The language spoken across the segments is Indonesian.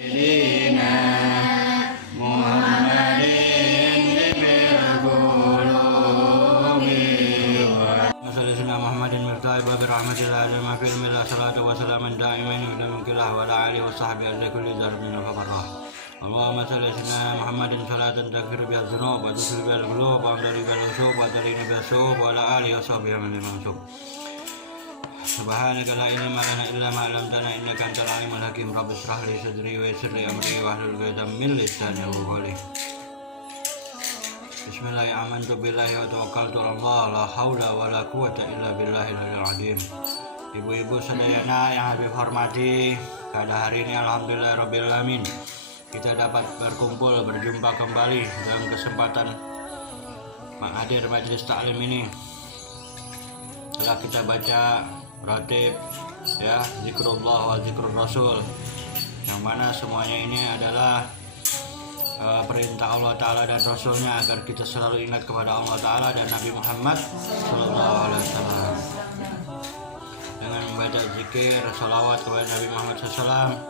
Sayyidina Muhammadin bil qulubi wa Sayyidina Muhammadin mirtai babi rahmatillah lima fil milah salatu wa salaman da'iman ila mungkilah wa ala alihi wa sahbihi ala kulli zarbin wa fabarrah. Allahumma salli ala sayyidina Muhammadin salatan takfir biha dzunub wa tusir biha al-qulub wa dari biha al-usub wa dari biha al-usub wa ala alihi wa sahbihi man al-mansub. Subhanaka la ilma lana illa ma 'allamtana innaka antal alimul hakim. Rabbi shrah li sadri wa yassir li amri wahlul 'uqdatam min lisani yafqahu qawli. Bismillahirrahmanirrahim. Amantu billahi wa tawakkaltu 'ala Allah la haula wa la quwwata illa billahil 'aliyyil 'azim. Ibu-ibu sadayana yang habib hormati, pada hari ini alhamdulillah rabbil alamin kita dapat berkumpul berjumpa kembali dalam kesempatan menghadir majelis taklim ini. Setelah kita baca ratib ya zikrullah wa zikrul rasul, yang mana semuanya ini adalah perintah Allah Ta'ala dan Rasulnya agar kita selalu ingat kepada Allah Ta'ala dan Nabi Muhammad Sallallahu Alaihi Wasallam. Dengan membaca zikir, salawat kepada Nabi Muhammad SAW,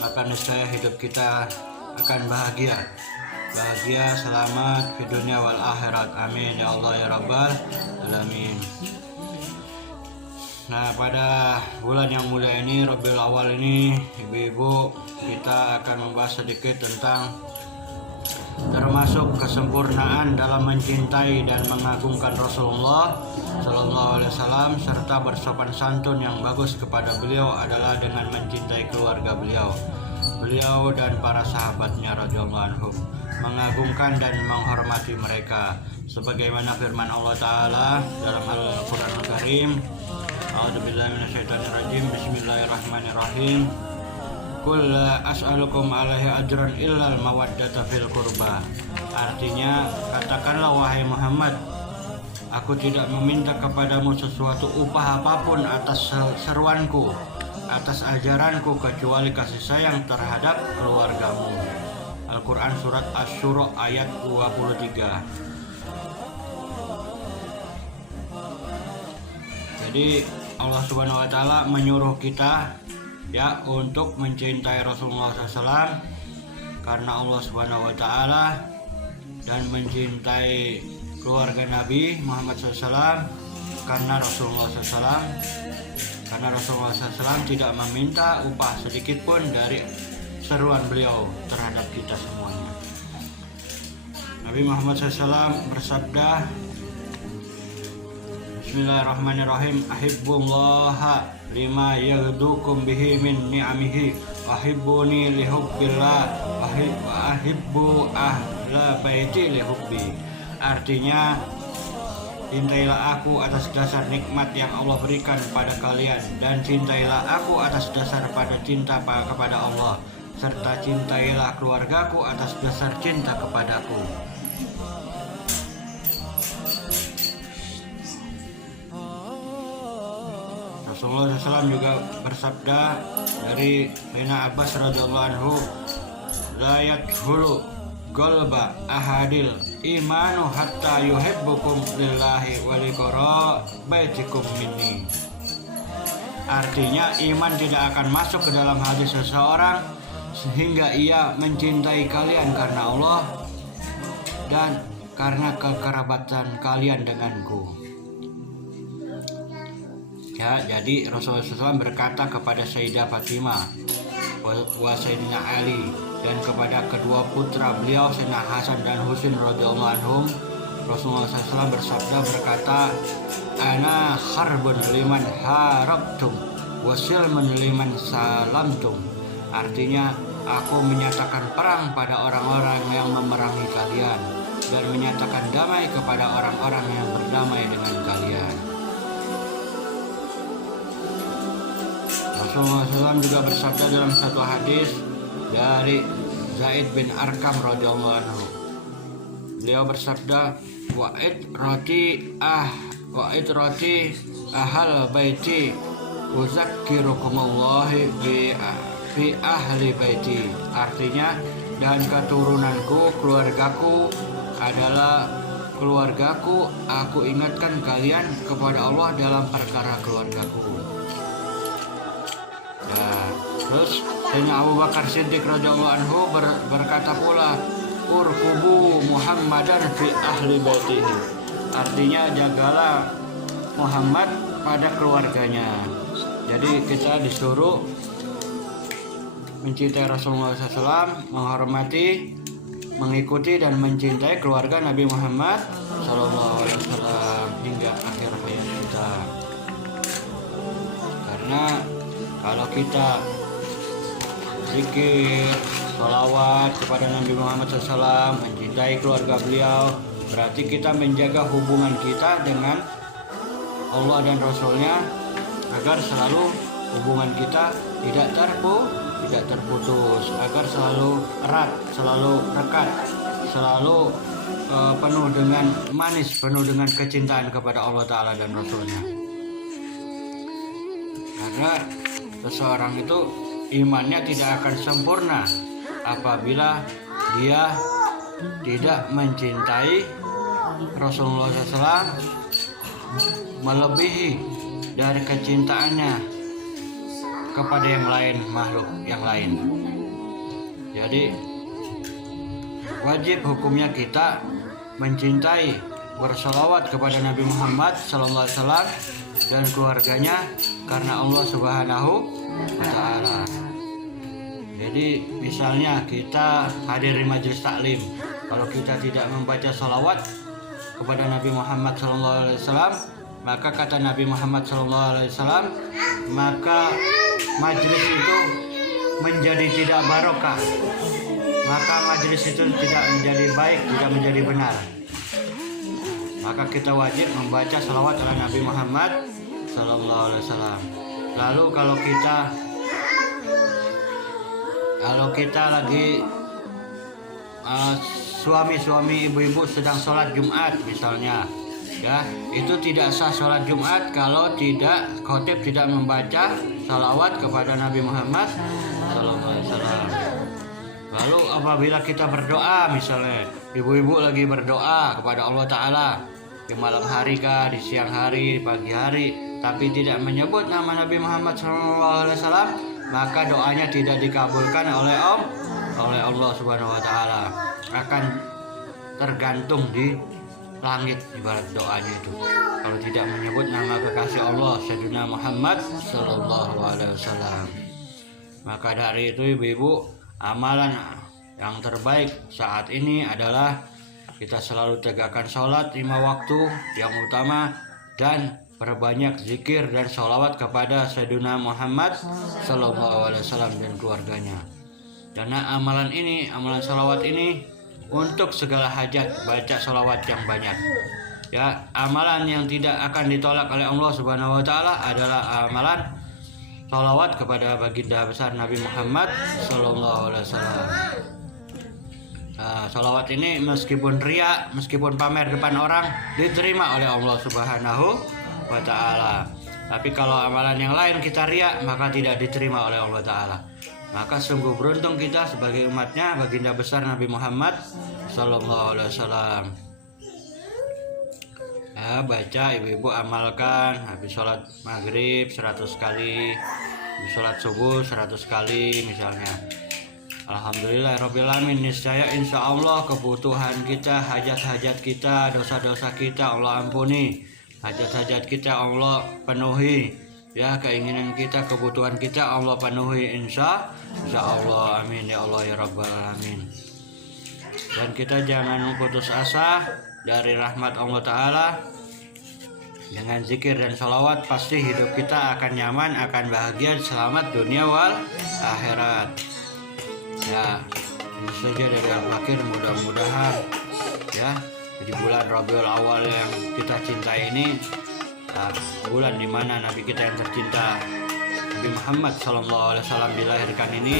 maka niscaya hidup kita akan bahagia, selamat di dunia wal akhirat. Amin ya Allah ya Rabbal Alamin. Nah, pada bulan yang mulia ini, Rabiul Awal ini, ibu-ibu, kita akan membahas sedikit tentang termasuk kesempurnaan dalam mencintai dan mengagungkan Rasulullah Sallallahu Alaihi Wasallam serta bersopan santun yang bagus kepada beliau adalah dengan mencintai keluarga beliau dan para sahabatnya radhiyallahu anhum, mengagungkan dan menghormati mereka sebagaimana firman Allah Ta'ala dalam Al-Quran Al-Karim. A'udzubillahi minasyaitonirrajim. Bismillahirrahmanirrahim. Qul la as'alukum alaihi ajran illal mawaddata fil qurba. Artinya, katakanlah wahai Muhammad, aku tidak meminta kepadamu sesuatu upah apapun atas seruanku, atas ajaranku, kecuali kasih sayang terhadap keluargamu. Al-Quran surat Asy-Syura ayat 23. Jadi Allah Subhanahu wa Ta'ala menyuruh kita ya untuk mencintai Rasulullah SAW karena Allah Subhanahu wa Ta'ala, dan mencintai keluarga Nabi Muhammad SAW karena Rasulullah SAW, karena Rasulullah SAW tidak meminta upah sedikit pun dari seruan beliau terhadap kita semuanya. Nabi Muhammad SAW bersabda, Bismillahirrahmanirrahim. Ahibbullaha lima yaghdukum bihi min ni'amihi wa hibbuni li hubbillah wa ahibbu ahla baiti li hubbi. Artinya, cintailah aku atas dasar nikmat yang Allah berikan pada kalian, dan cintailah aku atas dasar pada cinta kepada Allah, serta cintailah keluargaku atas dasar cinta kepadaku. Rasulullah SAW juga bersabda dari Sayyidina Abbas radhiyallahu anhu, la yadkhulu qalba ahadil imanu hatta yuhibbukum lillahi wa liqarabaitikum minni. Artinya, iman tidak akan masuk ke dalam hati seseorang sehingga ia mencintai kalian karena Allah dan karena kekerabatan kalian denganku. Ya, jadi Rasulullah SAW berkata kepada Sayyidah Fatimah wa Sayyidina Ali dan kepada kedua putra beliau Sayyidina Hasan dan Husain radhiyallahu anhum, Rasulullah SAW berkata, ana harbun liman harabtum wa silmun liman salamtum. Artinya, aku menyatakan perang pada orang-orang yang memerangi kalian dan menyatakan damai kepada orang-orang yang berdamai dengan kalian. Rasulullah SAW juga bersabda dalam satu hadis dari Zaid bin Arqam radhiyallahu anhu. Beliau bersabda, wa'id roti ahal baiti uzakkirukumallahi fi ahli baiti. Artinya, dan keturunanku, keluargaku adalah keluargaku, aku ingatkan kalian kepada Allah dalam perkara keluargaku. Nah, terus Sayyidina Abu Bakar Siddiq radhiyallahu anhu berkata pula, urkubu Muhammadan fi ahli baitihi. Artinya jagalah Muhammad pada keluarganya. Jadi kita disuruh mencintai Rasulullah SAW, menghormati, mengikuti dan mencintai keluarga Nabi Muhammad SAW hingga akhir hayat kita. Karena kalau kita zikir, sholawat kepada Nabi Muhammad SAW, mencintai keluarga beliau, berarti kita menjaga hubungan kita dengan Allah dan Rasulnya agar selalu hubungan kita tidak terputus, agar selalu erat, selalu dekat, selalu penuh dengan manis, penuh dengan kecintaan kepada Allah Ta'ala dan Rasulnya. Karena seseorang itu imannya tidak akan sempurna apabila dia tidak mencintai Rasulullah SAW melebihi dari kecintaannya kepada yang lain, makhluk yang lain. Jadi wajib hukumnya kita mencintai, bersolawat kepada Nabi Muhammad SAW dan keluarganya karena Allah Subhanahu wa Ta'ala. Jadi misalnya kita hadir di majelis taklim, kalau kita tidak membaca sholawat kepada Nabi Muhammad SAW, maka kata Nabi Muhammad SAW, maka majelis itu menjadi tidak barokah, maka majelis itu tidak menjadi baik, tidak menjadi benar. Maka kita wajib membaca sholawat kepada Nabi Muhammad SAW. Lalu kalau kita lagi suami-suami ibu-ibu sedang sholat Jumat misalnya, ya, itu tidak sah sholat Jumat kalau khotib tidak membaca salawat kepada Nabi Muhammad SAW. Lalu apabila kita berdoa, misalnya ibu-ibu lagi berdoa kepada Allah Ta'ala di malam hari kah, di siang hari, di pagi hari, tapi tidak menyebut nama Nabi Muhammad SAW, maka doanya tidak dikabulkan oleh Allah Subhanahu Wa Ta'ala. Akan tergantung di langit ibarat doanya itu. Kalau tidak menyebut nama kekasih Allah Sayyidina Muhammad Sallallahu Alaihi Wasallam. Maka dari itu ibu-ibu, amalan yang terbaik saat ini adalah kita selalu tegakkan sholat 5 waktu yang utama dan perbanyak zikir dan sholawat kepada Sayyidina Muhammad Sallallahu Alaihi Wasallam dan keluarganya. Karena amalan sholawat ini untuk segala hajat, baca sholawat yang banyak. Ya, amalan yang tidak akan ditolak oleh Allah Subhanahu Wa Ta'ala adalah amalan sholawat kepada baginda besar Nabi Muhammad Sallallahu Alaihi Wasallam. Sholawat ini meskipun riya, meskipun pamer depan orang, diterima oleh Allah Subhanahu Wa Ta'ala. Tapi kalau amalan yang lain kita riya, maka tidak diterima oleh Allah Ta'ala. Maka sungguh beruntung kita sebagai umatnya baginda besar Nabi Muhammad Sallallahu Alaihi Wasallam. Ya, baca ibu-ibu, amalkan habis sholat maghrib 100 kali, habis sholat subuh 100 kali misalnya. Alhamdulillahirrabbilalamin, niscaya insya Allah kebutuhan kita, hajat-hajat kita, dosa-dosa kita Allah ampuni, hajat-hajat kita Allah penuhi. Ya, keinginan kita, kebutuhan kita Allah penuhi insya Allah. Amin ya Allah ya Rabbal Alamin. Dan kita jangan putus asa dari rahmat Allah Ta'ala. Dengan zikir dan sholawat pasti hidup kita akan nyaman, akan bahagia, selamat dunia wal akhirat. Ya, itu saja dari Al-Fakir. Mudah-mudahan ya di bulan Rabiul Awal yang kita cintai ini, bulan dimana Nabi kita yang tercinta Nabi Muhammad Sallallahu Alaihi Wasallam dilahirkan ini,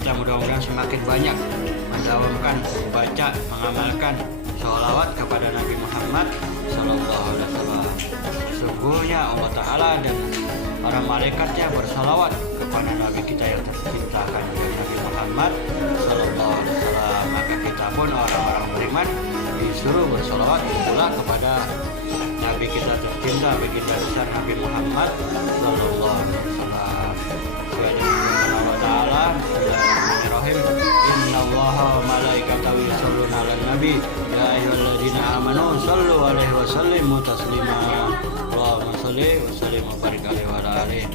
kita mudah-mudahan semakin banyak mendawamkan, membaca, mengamalkan sholawat kepada Nabi Muhammad Sallallahu Alaihi Wasallam. Sungguhnya Allah Ta'ala dan para malaikatnya bersalawat kepada Nabi kita yang tercinta Nabi Muhammad Sallallahu Alaihi Wasallam. Maka kita pun orang-orang beriman disuruh bersalawat pula kepada Nabi kita tercinta, baginda besar Nabi Muhammad Sallallahu Alaihi Wasallam. Allah Ta'ala nabi ya ayyuhalladzina amanu shallu alaihi wa sallimu taslima. Allahumma shalli wa sallim wa barik alaihi wa ala alihi.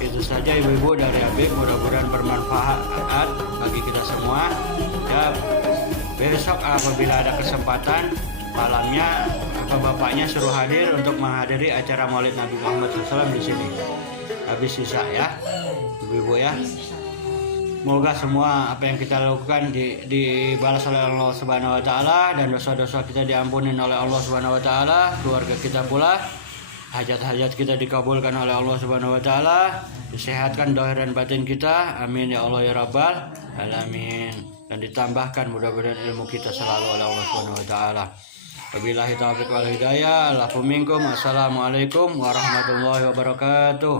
Itu saja ibu-ibu dari Habib, mudah-mudahan bermanfaat bagi kita semua. Ya, besok apabila ada kesempatan malamnya bapaknya suruh hadir untuk menghadiri acara Maulid Nabi Muhammad SAW di sini. Habis isya ya, ibu-ibu ya. Semoga semua apa yang kita lakukan dibalas oleh Allah Subhanahu wa taala dan dosa-dosa kita diampuni oleh Allah Subhanahu wa taala, keluarga kita pula hajat-hajat kita dikabulkan oleh Allah Subhanahu wa taala, disehatkan zahir dan batin kita. Amin ya Allah ya Rabbal alamin. Dan ditambahkan mudah-mudahan ilmu kita selalu oleh Allah Subhanahu wa taala. Wabillahi taufiq wal hidayah. Assalamualaikum warahmatullahi wabarakatuh.